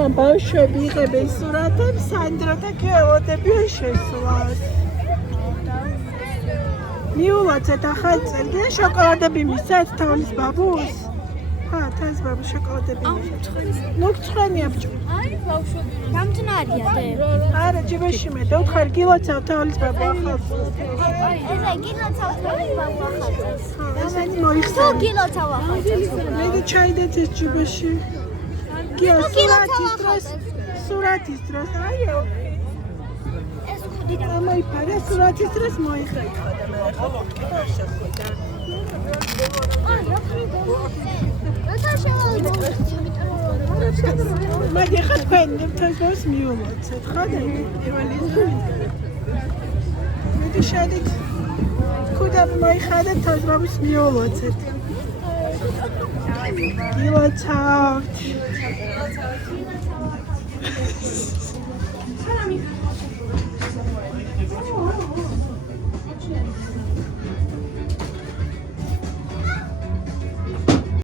თან ბავშვები იღებენ სურათებს, სანდრო და გეოდები შესვლას. მიულოცეთ ახალ წელს შოკოლადები მისცეთ თავის ბაბუს? ხა, თავის ბაბუს შოკოლადები მისცეთ. მოგწონია ბჭო. აი, ბავშვები. გამწნარია დე. არა, ჯიბეში მე დავთხარ გილოცავ თავის ბაბუ ახალ წელს. ესე გილოცავ თავის ბაბუ ახალ წელს. ესე მოიხსნა. თუ გილოცავ ახალ წელს. მე ჩაიდეთ ეს ჯიბეში. სურათის დროს, აი ეს ხუდი და ამოიფარა სურათის დროს მოიხდა და მე ახლა შეხვდა. აი, რა ხდება? რა შეიძლება? მაგ ახლა თქვენ თავს მიულოცეთ, ხო და ევალიზა. მე შედით ხუდა მოიხდა თავს ბაბუს მიულოცეთ. გილოცავთ.